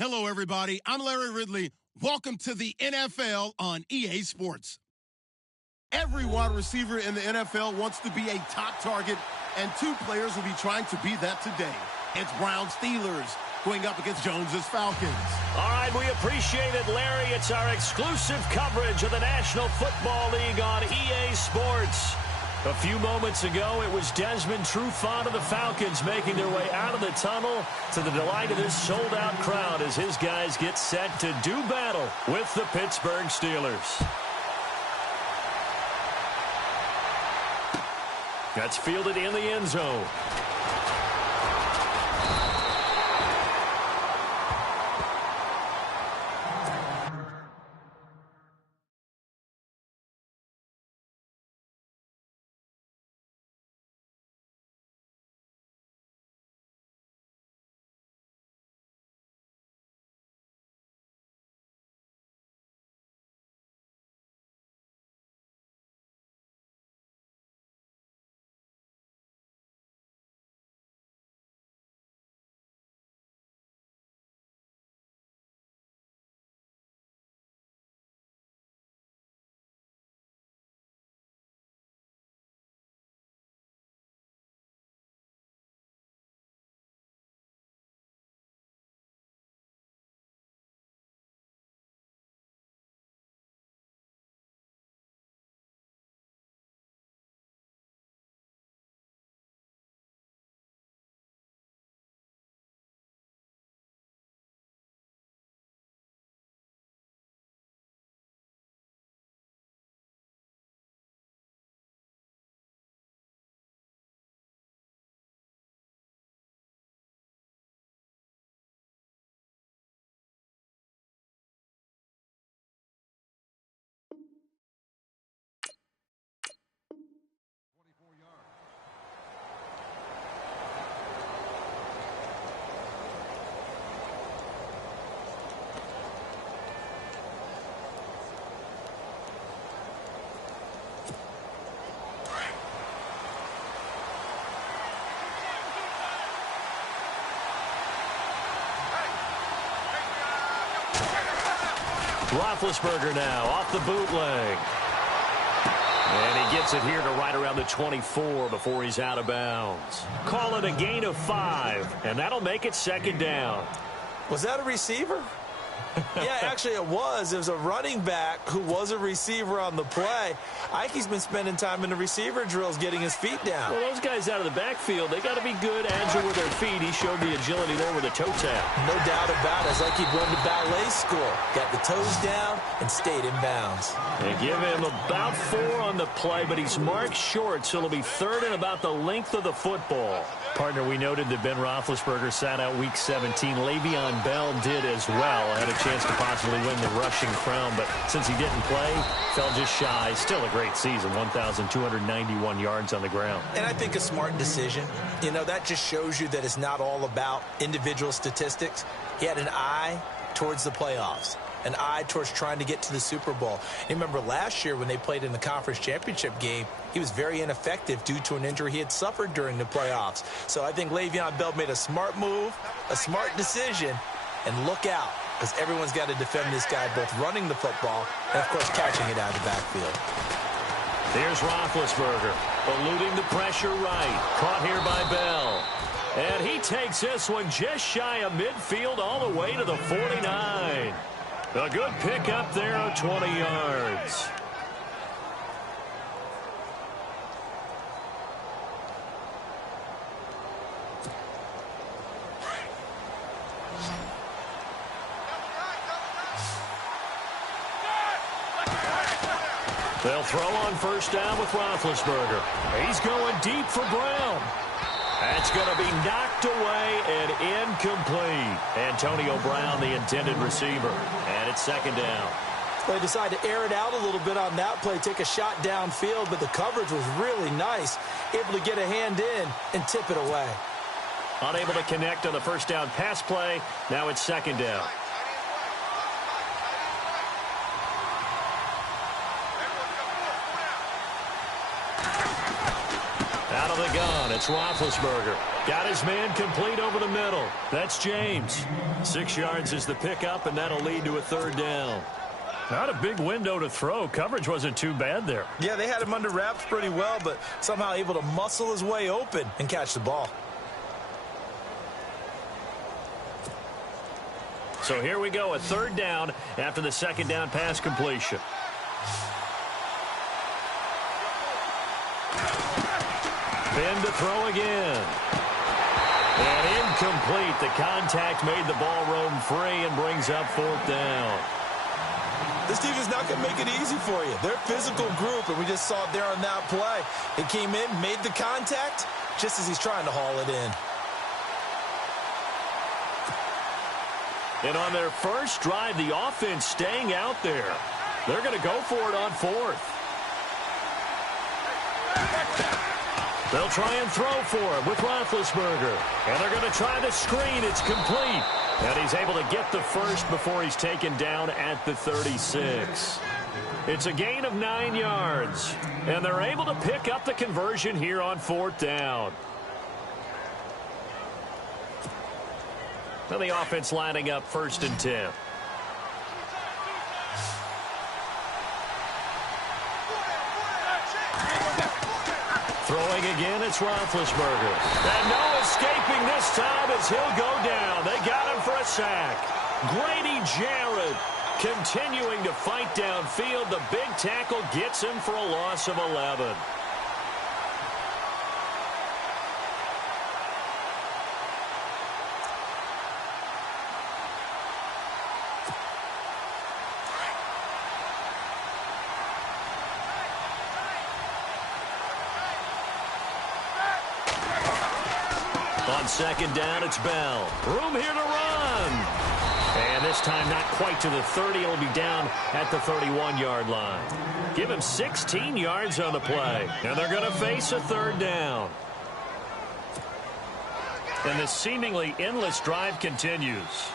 Hello, everybody. I'm Larry Ridley. Welcome to the NFL on EA Sports. Every wide receiver in the NFL wants to be a top target, and two players will be trying to be that today. It's Browns Steelers going up against Jones's Falcons. All right, we appreciate it, Larry. It's our exclusive coverage of the National Football League on EA Sports. A few moments ago, it was Desmond Trufant of the Falcons making their way out of the tunnel to the delight of this sold-out crowd as his guys get set to do battle with the Pittsburgh Steelers. That's fielded in the end zone. Roethlisberger now off the bootleg. And he gets it here to right around the 24 before he's out of bounds. Call it a gain of 5, and that'll make it second down. Was that a receiver? Yeah, actually it was. It was a running back who was a receiver on the play. Ike's been spending time in the receiver drills getting his feet down. Well, those guys out of the backfield, they got to be good, agile with their feet. He showed the agility there with a toe tap. No doubt about it. It's like he'd run to ballet school. Got the toes down and stayed in bounds. They give him about 4 on the play, but he's marked short, so it'll be third and about the length of the football. Partner, we noted that Ben Roethlisberger sat out Week 17. Le'Veon Bell did as well. Had a chance to possibly win the rushing crown, but since he didn't play, fell just shy. Still a great season, 1,291 yards on the ground. And I think a smart decision. You know, that just shows you that it's not all about individual statistics. He had an eye towards the playoffs, an eye towards trying to get to the Super Bowl. You remember last year when they played in the conference championship game, he was very ineffective due to an injury he had suffered during the playoffs. So I think Le'Veon Bell made a smart move, a smart decision, and look out, because everyone's got to defend this guy, both running the football and, of course, catching it out of the backfield. Here's Roethlisberger, eluding the pressure right. Caught here by Bell. And he takes this one just shy of midfield all the way to the 49. A good pick up there of 20 yards. They'll throw on first down with Roethlisberger. He's going deep for Brown. That's going to be knocked away and incomplete. Antonio Brown, the intended receiver. And it's second down. They decided to air it out a little bit on that play, take a shot downfield, but the coverage was really nice. Able to get a hand in and tip it away. Unable to connect on the first down pass play. Now it's second down. Out of the gun, it's Roethlisberger. Got his man complete over the middle. That's James. 6 yards is the pickup, and that'll lead to a 3rd down. Not a big window to throw. Coverage wasn't too bad there. Yeah, they had him under wraps pretty well, but somehow able to muscle his way open and catch the ball. So here we go, a 3rd down after the 2nd down pass completion. Ben to throw again. And incomplete. The contact made the ball roam free and brings up 4th down. This team is not going to make it easy for you. They're a physical group, and we just saw it there on that play. It came in, made the contact, just as he's trying to haul it in. And on their first drive, the offense staying out there. They're going to go for it on 4th. They'll try and throw for it with Roethlisberger. And they're going to try the screen. It's complete. And he's able to get the first before he's taken down at the 36. It's a gain of 9 yards. And they're able to pick up the conversion here on 4th down. Now the offense lining up 1st and 10. Throwing again, it's Roethlisberger. And no escaping this time as he'll go down. They got him for a sack. Grady Jarrett continuing to fight downfield. The big tackle gets him for a loss of 11. On 2nd down, it's Bell. Room here to run. And this time not quite to the 30. It'll be down at the 31-yard line. Give him 16 yards on the play. And they're going to face a 3rd down. And the seemingly endless drive continues.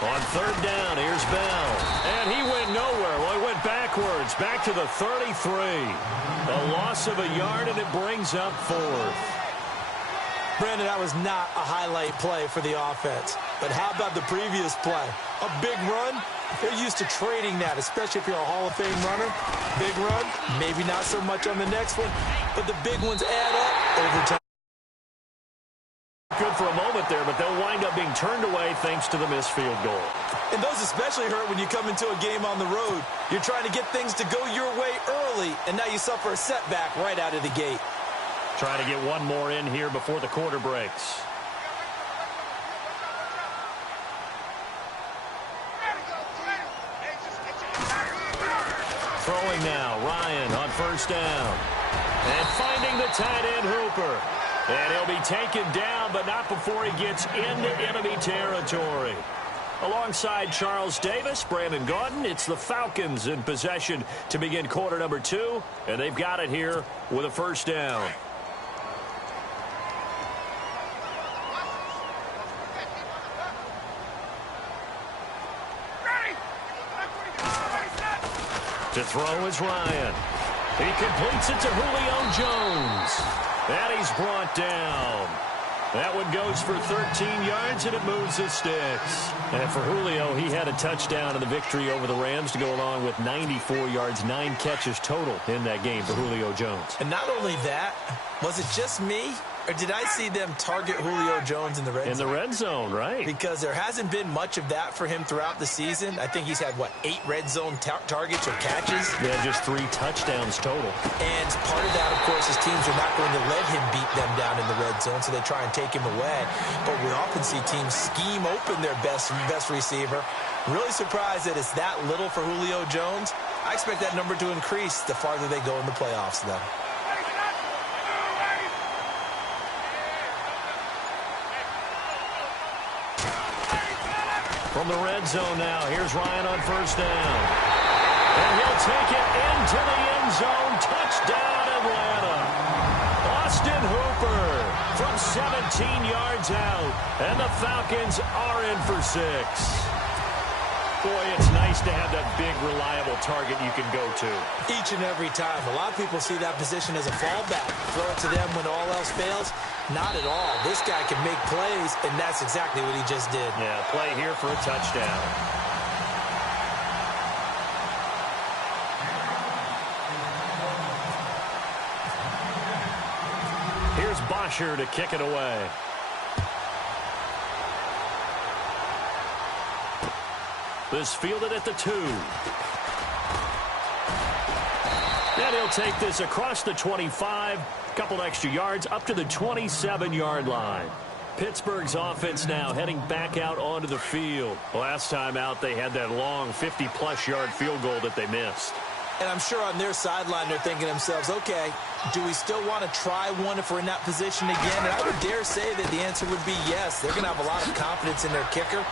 On 3rd down, here's Bell. And he went nowhere. Well, he went backwards, back to the 33. A loss of a yard, and it brings up 4th. Brandon, that was not a highlight play for the offense. But how about the previous play? A big run? They're used to trading that, especially if you're a Hall of Fame runner. Big run, maybe not so much on the next one, but the big ones add up over time. Good for a moment there, but they'll wind up being turned away thanks to the missed field goal. And those especially hurt when you come into a game on the road. You're trying to get things to go your way early, and now you suffer a setback right out of the gate. Trying to get one more in here before the quarter breaks. Throwing now, Ryan on 1st down. And finding the tight end, Hooper. And he'll be taken down, but not before he gets into enemy territory. Alongside Charles Davis, Brandon Gaudin, it's the Falcons in possession to begin quarter number 2. And they've got it here with a 1st down. To throw is Ryan. He completes it to Julio Jones. And he's brought down. That one goes for 13 yards, and it moves the sticks. And for Julio, he had a touchdown in the victory over the Rams to go along with 94 yards, 9 catches total in that game for Julio Jones. And not only that, was it just me, or did I see them target Julio Jones in the red zone? In the red zone, right. Because there hasn't been much of that for him throughout the season. I think he's had, 8 red zone targets or catches? Yeah, just 3 touchdowns total. And part of that, of course, is teams are not going to let him beat them down in the red zone, so they try and take him away. But we often see teams scheme open their best receiver. Really surprised that it's that little for Julio Jones. I expect that number to increase the farther they go in the playoffs, though. From the red zone now, here's Ryan on 1st down. And he'll take it into the end zone. Touchdown, Atlanta. Austin Hooper from 17 yards out. And the Falcons are in for 6. Boy, it's nice to have that big, reliable target you can go to. Each and every time. A lot of people see that position as a fallback. Throw it to them when all else fails. Not at all. This guy can make plays, and that's exactly what he just did. Yeah, play here for a touchdown. Here's Bosher to kick it away. This fielded at the 2. And he'll take this across the 25. Couple extra yards up to the 27-yard line. Pittsburgh's offense now heading back out onto the field. Last time out, they had that long 50-plus yard field goal that they missed. And I'm sure on their sideline, they're thinking to themselves, okay, do we still want to try one if we're in that position again? And I would dare say that the answer would be yes. They're going to have a lot of confidence in their kicker.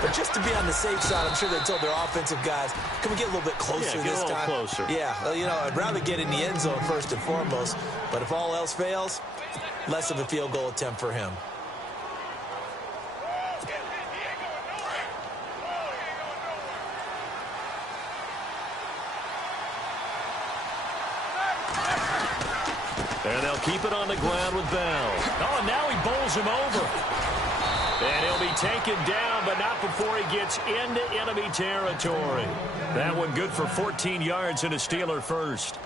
But just to be on the safe side, I'm sure they told their offensive guys, can we get a little bit closer this time? Yeah, get a little closer. Yeah, well, you know, I'd rather get in the end zone first and foremost. But if all else fails, less of a field goal attempt for him. And they'll keep it on the ground with Bell. Oh, and now he bowls him over. And he'll be taken down, but not before he gets into enemy territory. That one good for 14 yards and a Steeler first.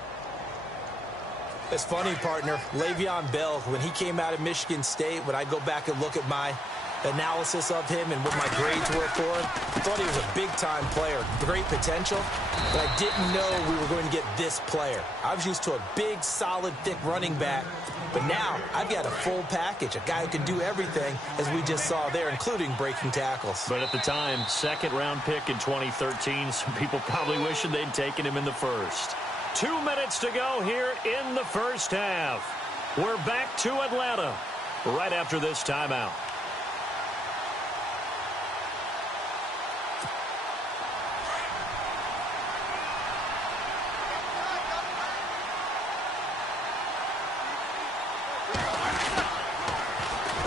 It's funny, partner. Le'Veon Bell, when he came out of Michigan State, when I go back and look at my analysis of him and what my grades were for him, I thought he was a big-time player, great potential, but I didn't know we were going to get this player. I was used to a big, solid, thick running back, but now I've got a full package, a guy who can do everything, as we just saw there, including breaking tackles. But at the time, second-round pick in 2013, some people probably wishing they'd taken him in the first. 2 minutes to go here in the first half. We're back to Atlanta right after this timeout.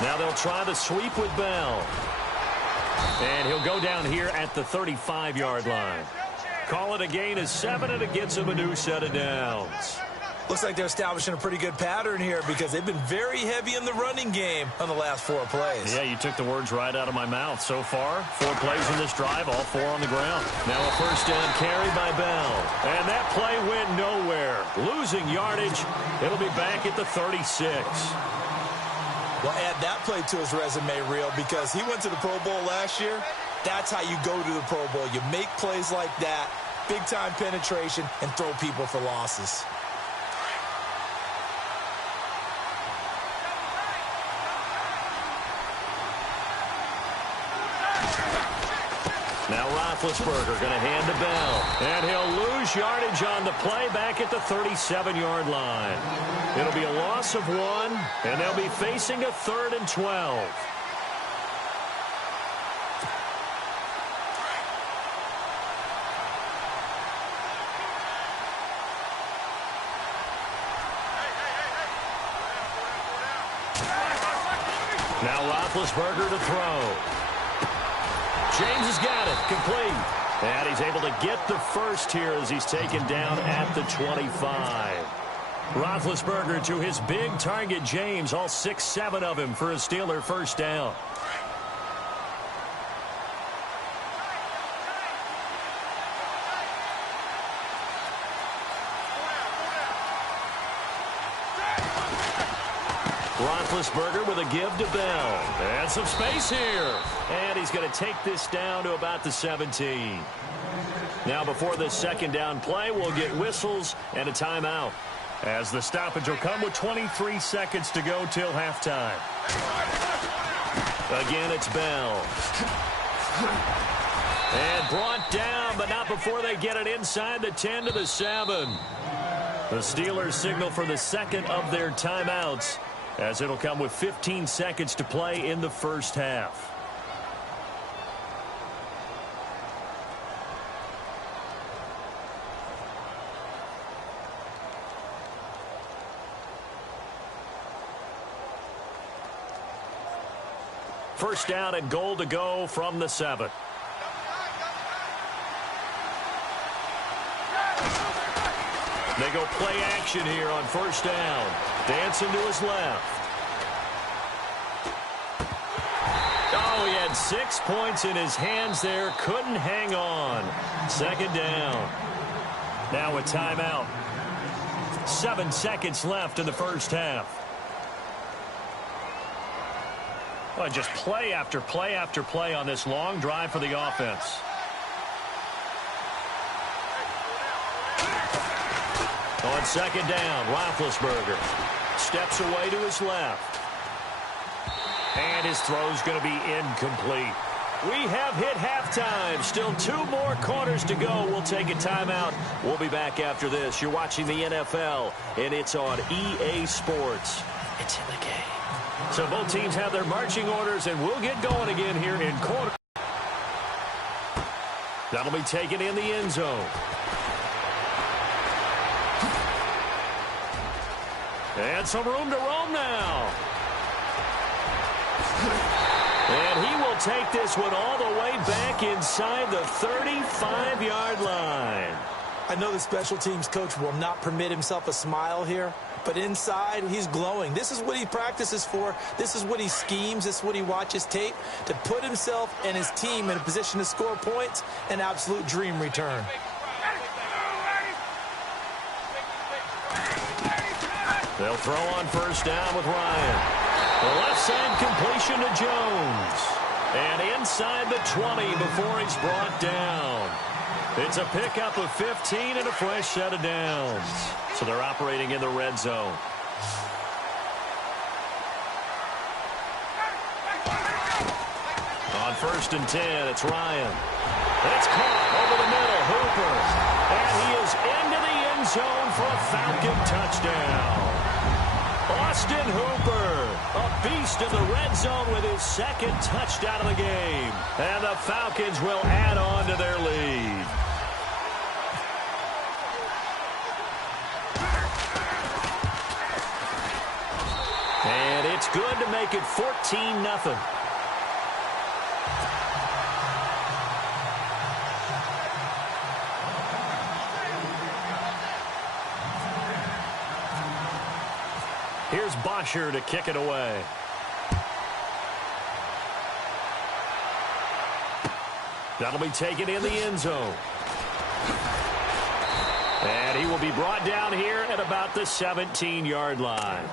Now they'll try the sweep with Bell. And he'll go down here at the 35-yard line. Call it a gain of 7, and it gets him a new set of downs. Looks like they're establishing a pretty good pattern here because they've been very heavy in the running game on the last 4 plays. Yeah, you took the words right out of my mouth. So far, 4 plays in this drive, all 4 on the ground. Now a first down carry by Bell. And that play went nowhere. Losing yardage. It'll be back at the 36. Well, add that play to his resume reel because he went to the Pro Bowl last year. That's how you go to the Pro Bowl. You make plays like that, big-time penetration, and throw people for losses. Now Roethlisberger going to hand to Bell. And he'll lose yardage on the play back at the 37-yard line. It'll be a loss of 1, and they'll be facing a 3rd and 12. Now Roethlisberger to throw. James has got it, complete. And he's able to get the first here as he's taken down at the 25. Roethlisberger to his big target, James, all 6-7 of him for a Steeler first down. Roethlisberger with a give to Bell. And some space here. And he's going to take this down to about the 17. Now before this second down play, we'll get whistles and a timeout, as the stoppage will come with 23 seconds to go till halftime. Again, it's Bell. And brought down, but not before they get it inside the 10 to the 7. The Steelers signal for the second of their timeouts, as it'll come with 15 seconds to play in the first half. First down and goal to go from the 7. They go play action here on first down. Dancing to his left. Oh, he had 6 points in his hands there. Couldn't hang on. Second down. Now a timeout. 7 seconds left in the first half. Well, just play after play after play on this long drive for the offense. On second down, Roethlisberger steps away to his left. And his throw's going to be incomplete. We have hit halftime. Still 2 more quarters to go. We'll take a timeout. We'll be back after this. You're watching the NFL, and it's on EA Sports. It's in the game. So both teams have their marching orders, and we'll get going again here in quarter. That'll be taken in the end zone. And some room to roam now. And he will take this one all the way back inside the 35-yard line. I know the special teams coach will not permit himself a smile here, but inside he's glowing. This is what he practices for. This is what he schemes. This is what he watches tape to put himself and his team in a position to score points. An absolute dream return. They'll throw on first down with Ryan. The left side completion to Jones. And inside the 20 before he's brought down. It's a pickup of 15 and a fresh set of downs. So they're operating in the red zone. On first and 10, it's Ryan. It's caught over the middle, Hooper. And he is into the end zone for a Falcon touchdown. Austin Hooper, a beast in the red zone with his second touchdown of the game. And the Falcons will add on to their lead. And it's good to make it 14-0. Here's Bosher to kick it away. That'll be taken in the end zone. And he will be brought down here at about the 17-yard line.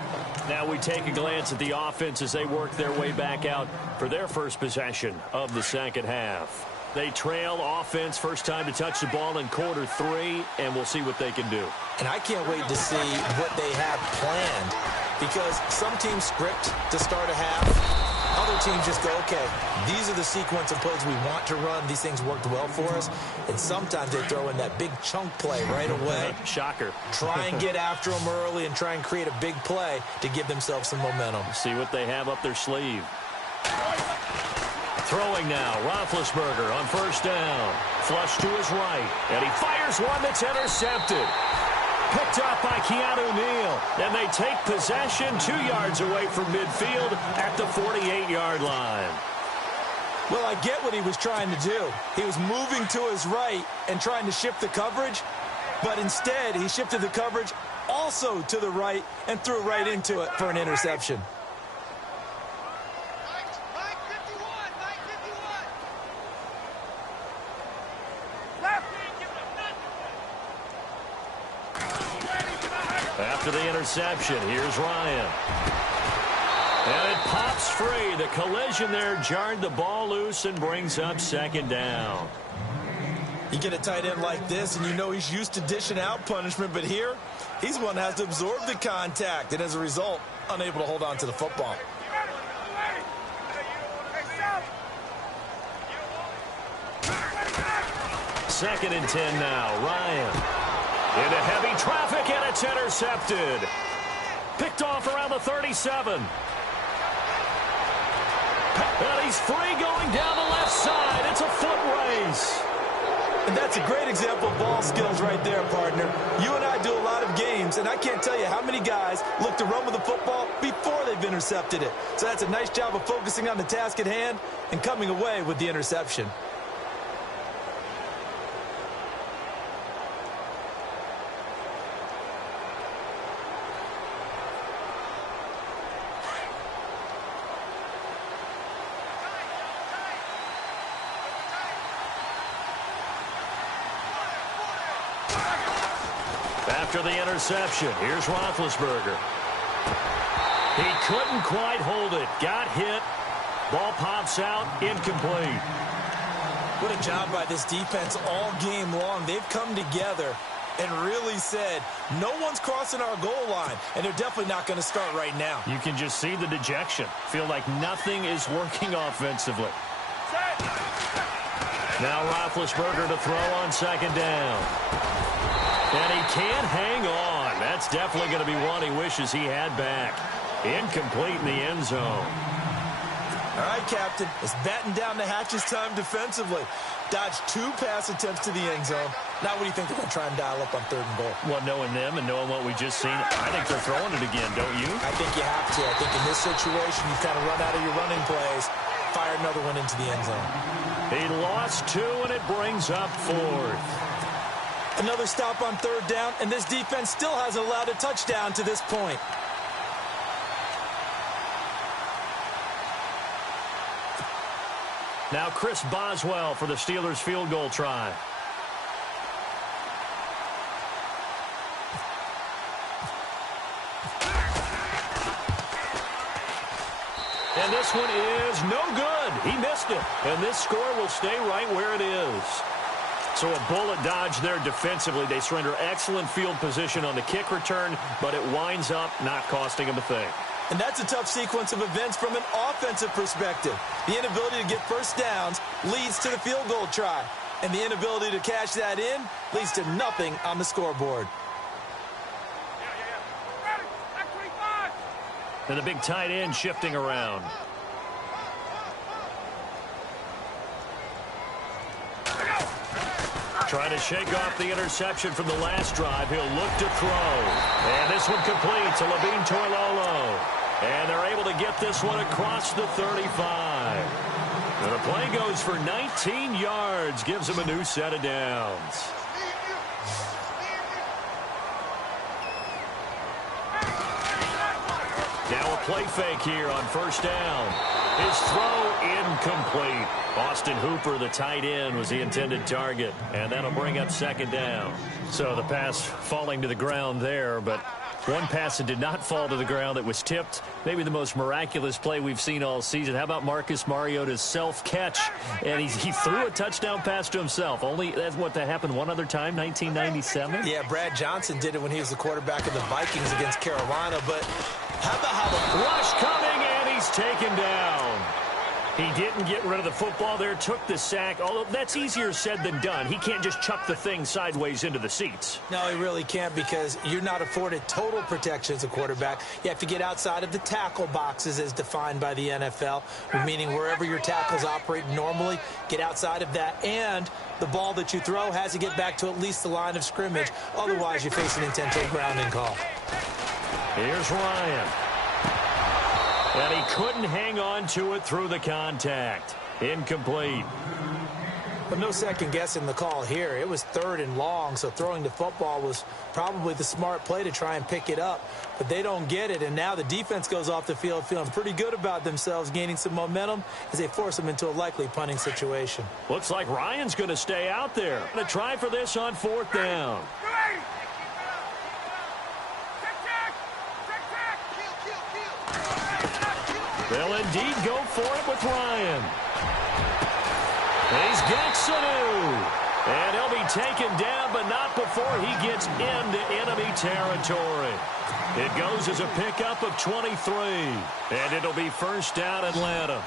Now we take a glance at the offense as they work their way back out for their first possession of the second half. They trail offense first time to touch the ball in quarter 3, and we'll see what they can do. And I can't wait to see what they have planned, because some teams script to start a half. Other teams just go, okay, these are the sequence of plays we want to run. These things worked well for us. And sometimes they throw in that big chunk play right away. Shocker. Try and get after them early and try and create a big play to give themselves some momentum. See what they have up their sleeve. Throwing now, Roethlisberger on first down. Flush to his right. And he fires one that's intercepted. Picked up by Keanu Neal. And they take possession 2 yards away from midfield at the 48-yard line. Well, I get what he was trying to do. He was moving to his right and trying to shift the coverage. But instead, he shifted the coverage also to the right and threw right into it for an interception. After the interception, here's Ryan. And it pops free. The collision there jarred the ball loose and brings up second down. You get a tight end like this, and you know he's used to dishing out punishment, but here, he's the one that has to absorb the contact, and as a result, unable to hold on to the football. Second and 10 now, Ryan. Into heavy traffic, and it's intercepted. Picked off around the 37. And he's free going down the left side. It's a foot race. And that's a great example of ball skills right there, partner. You and I do a lot of games, and I can't tell you how many guys look to run with the football before they've intercepted it. So that's a nice job of focusing on the task at hand and coming away with the interception. After the interception, here's Roethlisberger. He couldn't quite hold it. Got hit. Ball pops out. Incomplete. What a job by this defense all game long. They've come together and really said, no one's crossing our goal line, and they're definitely not going to start right now. You can just see the dejection. Feel like nothing is working offensively. Now Roethlisberger to throw on second down. And he can't hang on. That's definitely going to be one he wishes he had back. Incomplete in the end zone. All right, Captain. It's batten down the hatches time defensively. Dodged 2 pass attempts to the end zone. Now what do you think they're going to try and dial up on 3rd and goal? Well, knowing them and knowing what we just seen, I think they're throwing it again, don't you? I think you have to. I think in this situation, you've kind of run out of your running plays. Fire another one into the end zone. He lost 2, and it brings up 4th. Another stop on 3rd down, and this defense still hasn't allowed a touchdown to this point. Now Chris Boswell for the Steelers field goal try. And this one is no good. He missed it. And this score will stay right where it is. So a bullet dodge there defensively. They surrender excellent field position on the kick return, but it winds up not costing them a thing. And that's a tough sequence of events from an offensive perspective. The inability to get first downs leads to the field goal try. And the inability to cash that in leads to nothing on the scoreboard. And the big tight end shifting around. Trying to shake off the interception from the last drive. He'll look to throw. And this one complete to Levine Toilolo. And they're able to get this one across the 35. And the play goes for 19 yards. Gives him a new set of downs. Now a play fake here on 1st down. His throw incomplete. Austin Hooper, the tight end, was the intended target. And that'll bring up 2nd down. So the pass falling to the ground there, but one pass that did not fall to the ground that was tipped. Maybe the most miraculous play we've seen all season. How about Marcus Mariota's self-catch? And he threw a touchdown pass to himself. Only that's what that happened one other time, 1997? Yeah, Brad Johnson did it when he was the quarterback of the Vikings against Carolina. But how about how the rush coming, and he's taken down. He didn't get rid of the football there, took the sack, although that's easier said than done. He can't just chuck the thing sideways into the seats. No, he really can't, because you're not afforded total protection as a quarterback. You have to get outside of the tackle boxes as defined by the NFL, meaning wherever your tackles operate normally, get outside of that, and the ball that you throw has to get back to at least the line of scrimmage. Otherwise, you face an intentional grounding call. Here's Ryan. And he couldn't hang on to it through the contact. Incomplete. But no second guessing the call here. It was 3rd and long, so throwing the football was probably the smart play to try and pick it up. But they don't get it, and now the defense goes off the field feeling pretty good about themselves, gaining some momentum as they force them into a likely punting situation. Looks like Ryan's going to stay out there. Going to try for this on 4th down. They'll indeed go for it with Ryan. He's got Sanu. And he'll be taken down, but not before he gets into enemy territory. It goes as a pickup of 23. And it'll be 1st down Atlanta.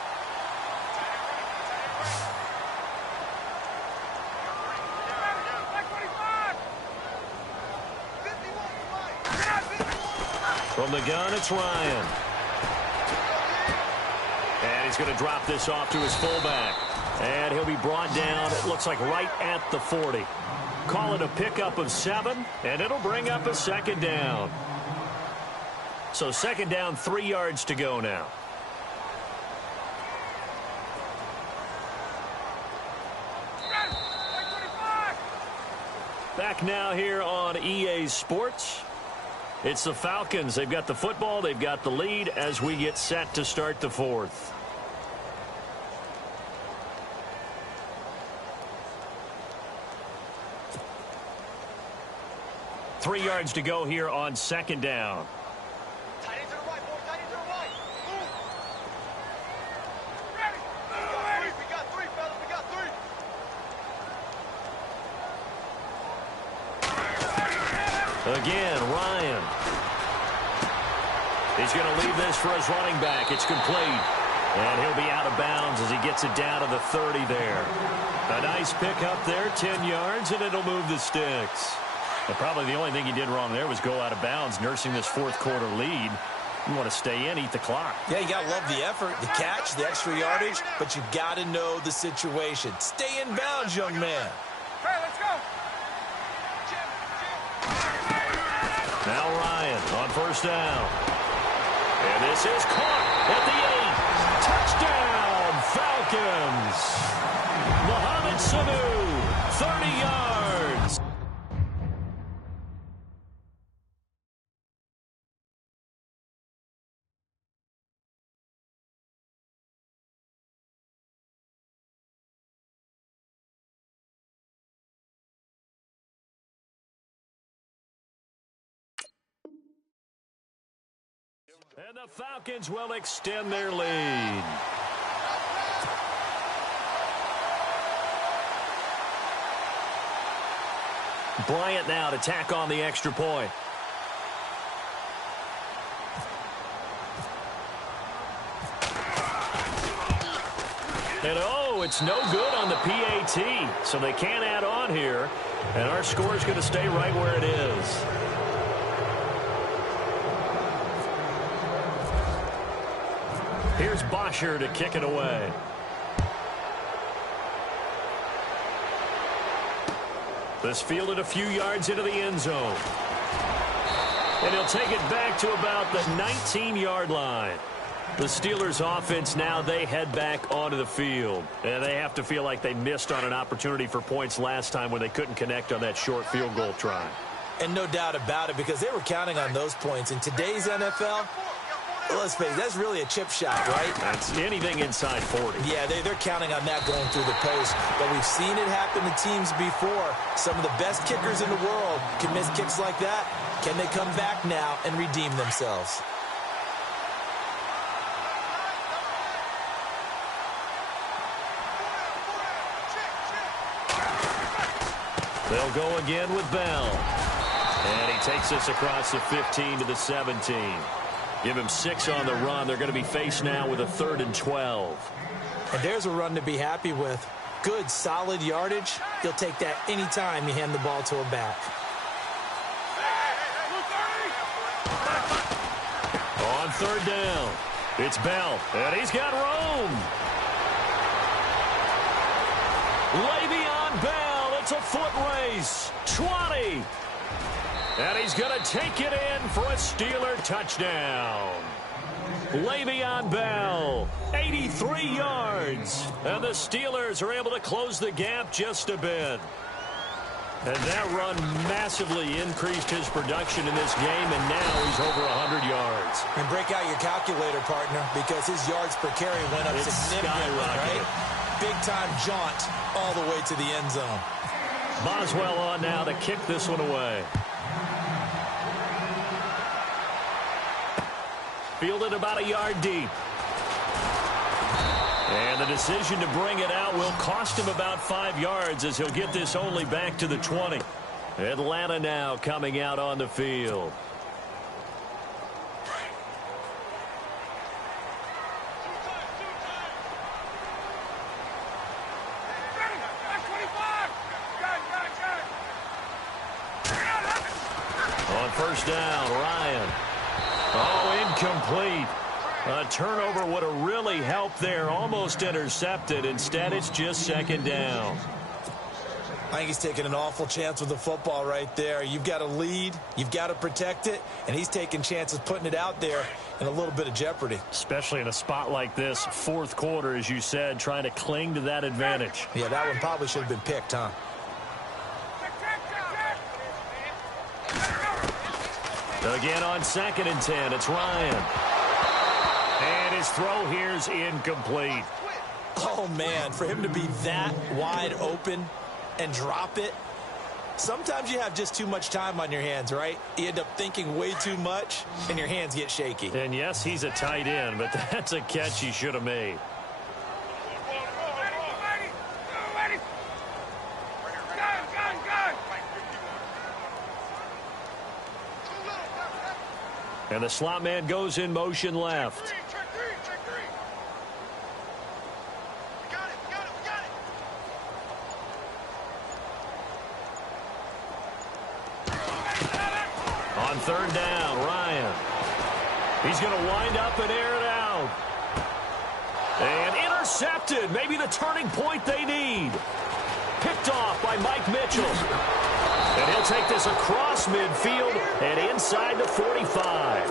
From the gun, it's Ryan. And he's going to drop this off to his fullback. And he'll be brought down, it looks like right at the 40. Call it a pickup of 7, and it'll bring up a 2nd down. So 2nd down, 3 yards to go now. Back now here on EA Sports. It's the Falcons. They've got the football. They've got the lead as we get set to start the 4th. 3 yards to go here on 2nd down. Tight end to the right, boy. Tight end to the right. Move. Ready. We got three, fellas. We got three. Again, Ryan. He's going to leave this for his running back. It's complete. And he'll be out of bounds as he gets it down to the 30 there. A nice pick up there, 10 yards, and it'll move the sticks. But probably the only thing he did wrong there was go out of bounds, nursing this 4th quarter lead. You want to stay in, eat the clock. Yeah, you got to love the effort, the catch, the extra yardage, but you got to know the situation. Stay in bounds, young man. Hey, let's go. Now Ryan on 1st down. And this is caught at the 8. Touchdown, Falcons. Mohamed Sanu, 30 yards. And the Falcons will extend their lead. Bryant now to tack on the extra point. And it's no good on the PAT. So they can't add on here. And our score is going to stay right where it is. Here's Bosher to kick it away. This fielded a few yards into the end zone. And he'll take it back to about the 19-yard line. The Steelers' offense now, they head back onto the field. And they have to feel like they missed on an opportunity for points last time when they couldn't connect on that short field goal try. And no doubt about it, because they were counting on those points. In today's NFL, let's face it, that's really a chip shot, right? That's anything inside 40. Yeah, they're counting on that going through the post. But we've seen it happen to teams before. Some of the best kickers in the world can miss kicks like that. Can they come back now and redeem themselves? They'll go again with Bell. And he takes this across the 15 to the 17. Give him 6 on the run. They're going to be faced now with a 3rd and 12. And there's a run to be happy with. Good, solid yardage. He'll take that any time you hand the ball to a back. On 3rd down, it's Bell, and he's got room. Le'Veon Bell, it's a foot race. 20. And he's going to take it in for a Steeler touchdown. Le'Veon Bell, 83 yards. And the Steelers are able to close the gap just a bit. And that run massively increased his production in this game, and now he's over 100 yards. And break out your calculator, partner, because his yards per carry went up significantly, right? Big-time jaunt all the way to the end zone. Boswell on now to kick this one away. Fielded about a yard deep. And the decision to bring it out will cost him about 5 yards as he'll get this only back to the 20. Atlanta now coming out on the field. On 1st down, Ryan. Incomplete. A turnover would have really helped there. Almost intercepted. Instead, it's just 2nd down. I think he's taking an awful chance with the football right there. You've got to lead. You've got to protect it. And he's taking chances putting it out there in a little bit of jeopardy. Especially in a spot like this, 4th quarter, as you said, trying to cling to that advantage. Yeah, that one probably should have been picked, huh? Again on 2nd and 10, it's Ryan. And his throw here's incomplete. Oh, man, for him to be that wide open and drop it, Sometimes you have just too much time on your hands, right? You end up thinking way too much, and your hands get shaky. And yes, he's a tight end, but that's a catch he should have made. And the slot man goes in motion left. Check three. We got it. On third down, Ryan. He's going to wind up and air it out. And intercepted. Maybe the turning point they need. Picked off by Mike Mitchell. And he'll take this across midfield and inside the 45.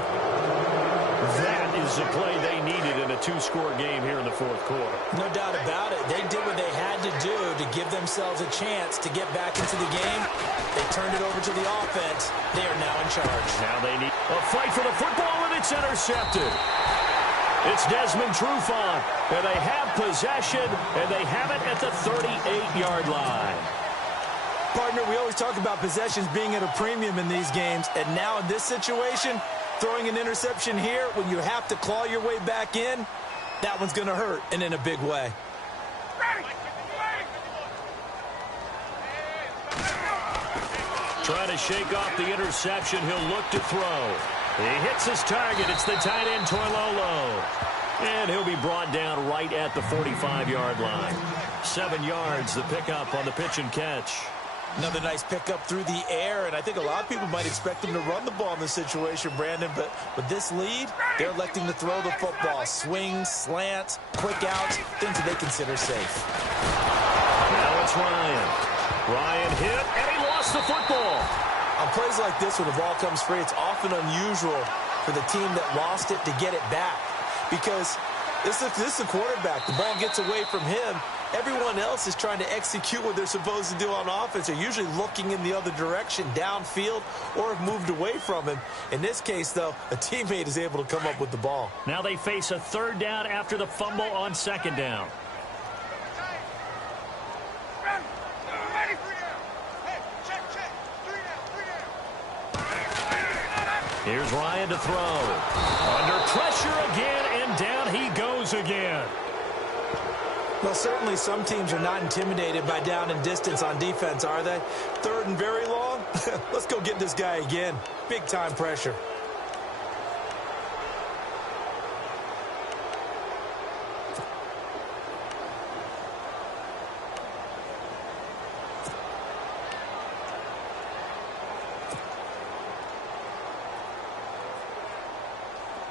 That is the play they needed in a two-score game here in the fourth quarter. No doubt about it. They did what they had to do to give themselves a chance to get back into the game. They turned it over to the offense. They are now in charge. Now they need a fight for the football, and it's intercepted. It's Desmond Trufant, and they have possession, and they have it at the 38-yard line. Partner, we always talk about possessions being at a premium in these games, and now in this situation, throwing an interception here when you have to claw your way back in, that one's going to hurt, and in a big way. Trying to shake off the interception, he'll look to throw. He hits his target. It's the tight end, Toilolo. And he'll be brought down right at the 45-yard line. 7 yards, the pickup on the pitch and catch. Another nice pickup through the air, and I think a lot of people might expect him to run the ball in this situation, Brandon, but with this lead, they're electing to throw the football. Swings, slants, quick outs, things that they consider safe. Now it's Ryan. Ryan hit, and he lost the football. On plays like this, when the ball comes free, it's often unusual for the team that lost it to get it back, because this is the quarterback. The ball gets away from him. Everyone else is trying to execute what they're supposed to do on offense. They're usually looking in the other direction, downfield, or have moved away from him. In this case, though, a teammate is able to come up with the ball. Now they face a third down after the fumble on second down. Here's Ryan to throw. Under pressure again, and down he goes again. Well, certainly some teams are not intimidated by down and distance on defense, are they? Third and very long? Let's go get this guy again. Big-time pressure.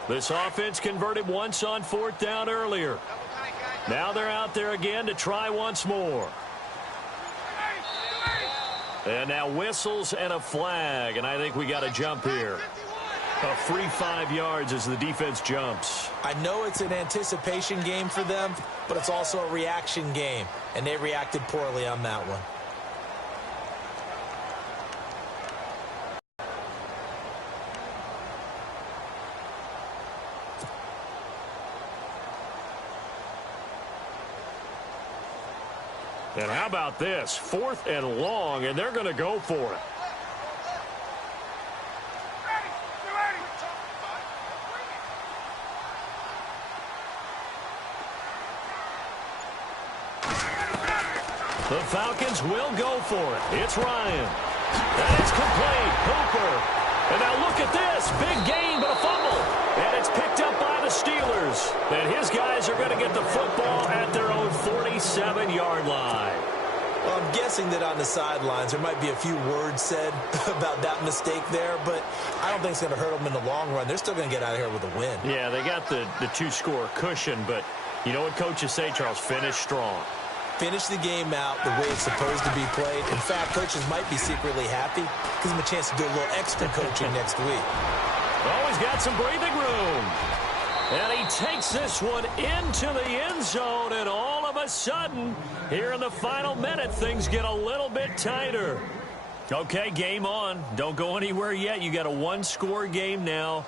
This offense converted once on fourth down earlier. Now they're out there again to try once more. And now whistles and a flag, and I think we got a jump here. A free 5 yards as the defense jumps. I know it's an anticipation game for them, but it's also a reaction game, and they reacted poorly on that one. And how about this? 4th and long, and they're going to go for it. The Falcons will go for it. It's Ryan. And it's complete. Hooper. And now look at this. Big gain, but a fumble. And it's picked up by the Steelers. And his guys are going to get the football at their own 47-yard line. Well, I'm guessing that on the sidelines there might be a few words said about that mistake there, but I don't think it's going to hurt them in the long run. They're still going to get out of here with a win. Yeah, they got the two-score cushion, but you know what coaches say, Charles? Finish strong. Finish the game out the way it's supposed to be played. In fact, coaches might be secretly happy. Gives them a chance to do a little extra coaching next week. Always got some breathing room. And he takes this one into the end zone, and all of a sudden, here in the final minute, things get a little bit tighter. Okay, game on. Don't go anywhere yet. You got a one-score game now.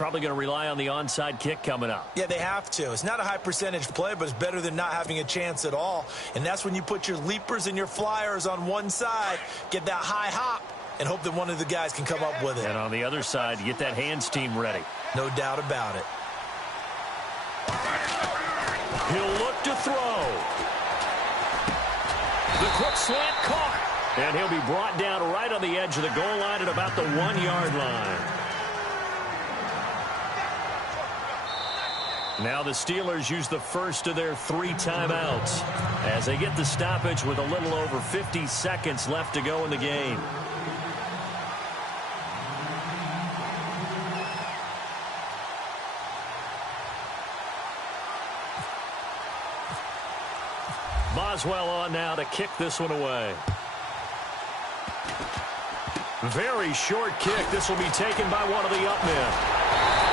Probably going to rely on the onside kick coming up. Yeah, they have to. It's not a high percentage play, but it's better than not having a chance at all. And that's when you put your leapers and your flyers on one side, get that high hop, and hope that one of the guys can come up with it. And on the other side, you get that hands team ready. No doubt about it. He'll look to throw. The quick slant caught. And he'll be brought down right on the edge of the goal line at about the 1-yard line. Now the Steelers use the first of their 3 timeouts as they get the stoppage with a little over 50 seconds left to go in the game. Boswell on now to kick this one away. Very short kick. This will be taken by one of the up men.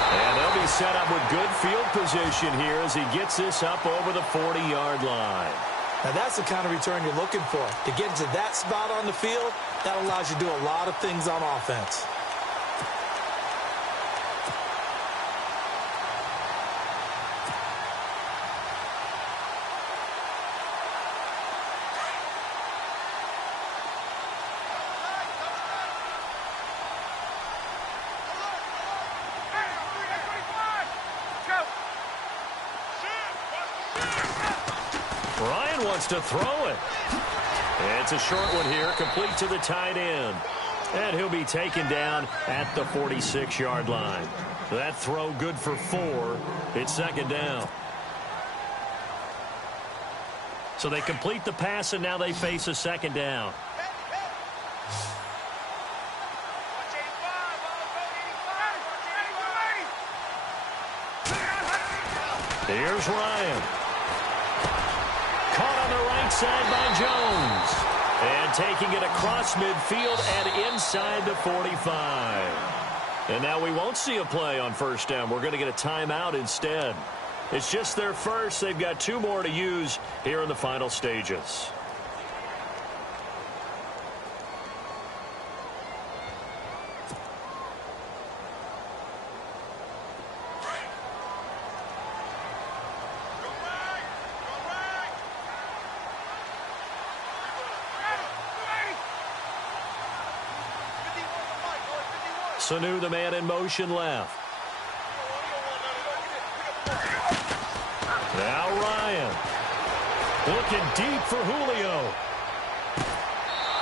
And they'll be set up with good field position here as he gets this up over the 40-yard line. Now that's the kind of return you're looking for. To get into that spot on the field, that allows you to do a lot of things on offense. To throw it. It's a short one here, complete to the tight end. And he'll be taken down at the 46-yard line. That throw good for 4. It's second down. So they complete the pass, and now they face a second down. Here's Ryan. Caught on the right side by Jones. And taking it across midfield and inside the 45. And now we won't see a play on first down. We're going to get a timeout instead. It's just their first. They've got 2 more to use here in the final stages. Sanu, the man in motion left. Now Ryan. Looking deep for Julio.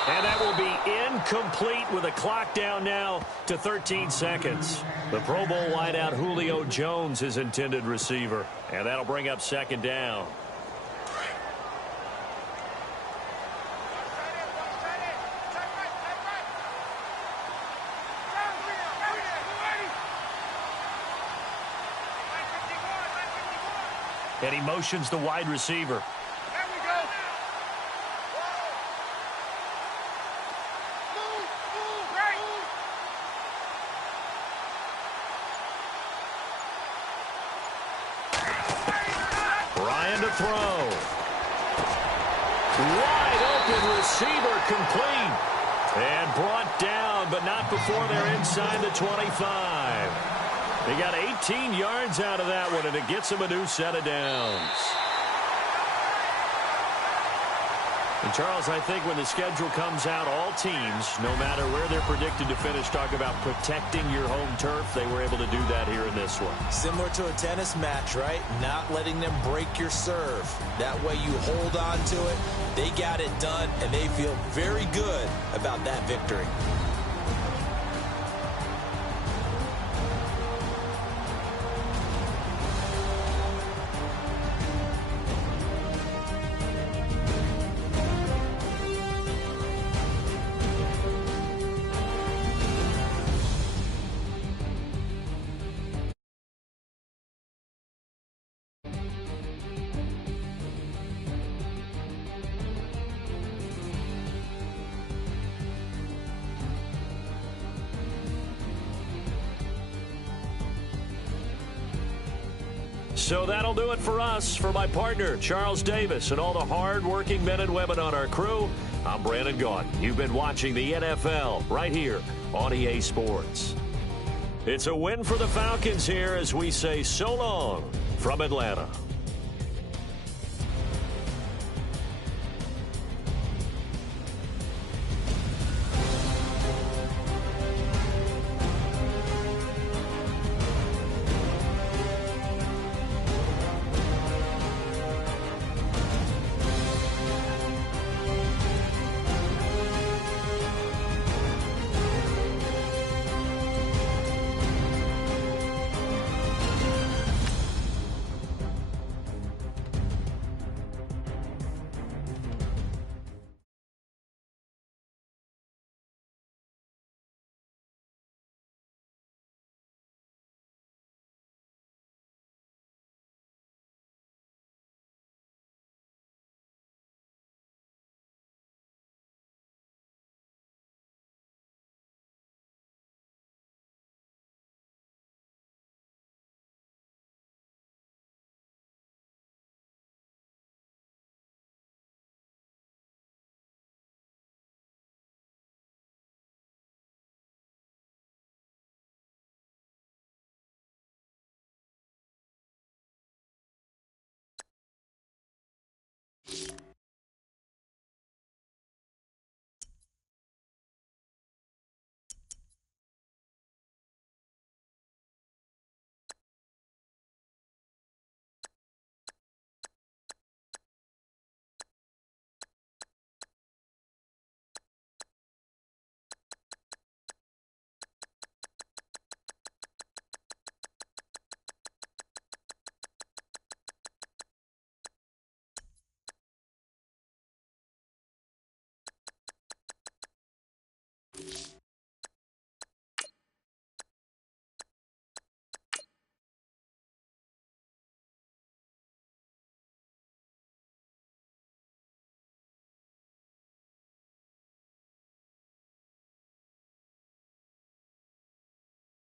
And that will be incomplete with a clock down now to 13 seconds. The Pro Bowl wideout Julio Jones, his intended receiver. And that'll bring up second down. And he motions the wide receiver. There we go. Move, right. Ryan to throw. Wide open receiver complete. And brought down, but not before they're inside the 25. They got 18 yards out of that one, and it gets them a new set of downs. And, Charles, I think when the schedule comes out, all teams, no matter where they're predicted to finish, talk about protecting your home turf. They were able to do that here in this one. Similar to a tennis match, right? Not letting them break your serve. That way you hold on to it. They got it done, and they feel very good about that victory. So that'll do it for us. For my partner, Charles Davis, and all the hard-working men and women on our crew, I'm Brandon Gaudin. You've been watching the NFL right here on EA Sports. It's a win for the Falcons here as we say so long from Atlanta.